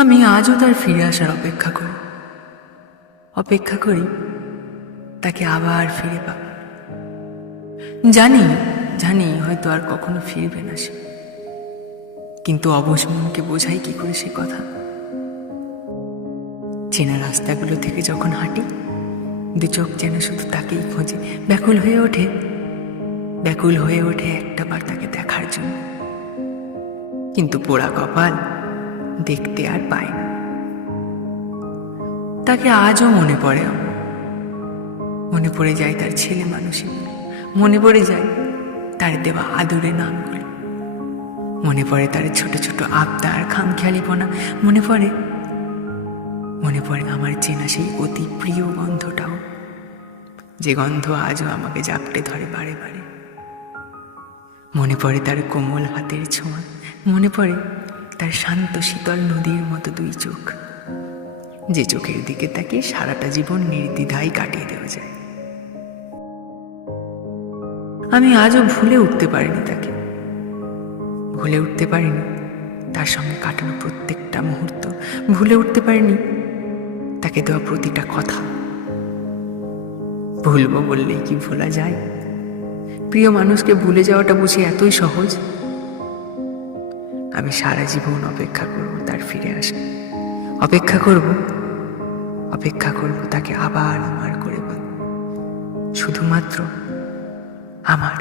আমি আজও তার ফিরে আসার অপেক্ষা করি তাকে আবার ফিরে পাব। জানি জানি হয়তো আর কখনো ফিরবে না সে, কিন্তু অবশ মনকে বোঝাই কি করে সে কথা। চেনা রাস্তাগুলো থেকে যখন হাঁটি, দু চোখ যেন শুধু তাকেই খোঁজে, ব্যাকুল হয়ে ওঠে একটা বার তাকে দেখার জন্য। কিন্তু পোড়া কপাল, দেখতে আর পায় না তাকে। আজও মনে পড়ে আমার, মনে পড়ে যায় তার ছেলে মানুষই, মনে পড়ে যায় তার দেওয়া আদরের নামগুলো, মনে পড়ে তার ছোট ছোট আবদার, খামখেয়ালিপনা, মনে পড়ে আমার চেনা সেই অতি প্রিয় গন্ধটাও, যে গন্ধ আজও আমাকে জাপটে ধরে বারে বারে। মনে পড়ে তার কোমল হাতের ছোঁয়া, মনে পড়ে তার শান্ত শীতল নদীর মতো দুই চোখ, যে চোখের দিকে তাকিয়ে সারাটা জীবন নির্দ্বিধায় কাটিয়ে দেওয়া যায়। আমি আজও ভুলে উঠতে পারিনি তাকে, ভুলে উঠতে পারিনি তার সঙ্গে কাটানো প্রত্যেকটা মুহূর্ত, ভুলে উঠতে পারিনি তাকে দেওয়া প্রতিটা কথা। ভুলবো বললেই কি ভোলা যায়? প্রিয় মানুষকে ভুলে যাওয়াটা বুঝি এতই সহজ? আমি সারা জীবন অপেক্ষা করব তার ফিরে আসা, অপেক্ষা করব তাকে আবার আমার করে বল, শুধুমাত্র আমার।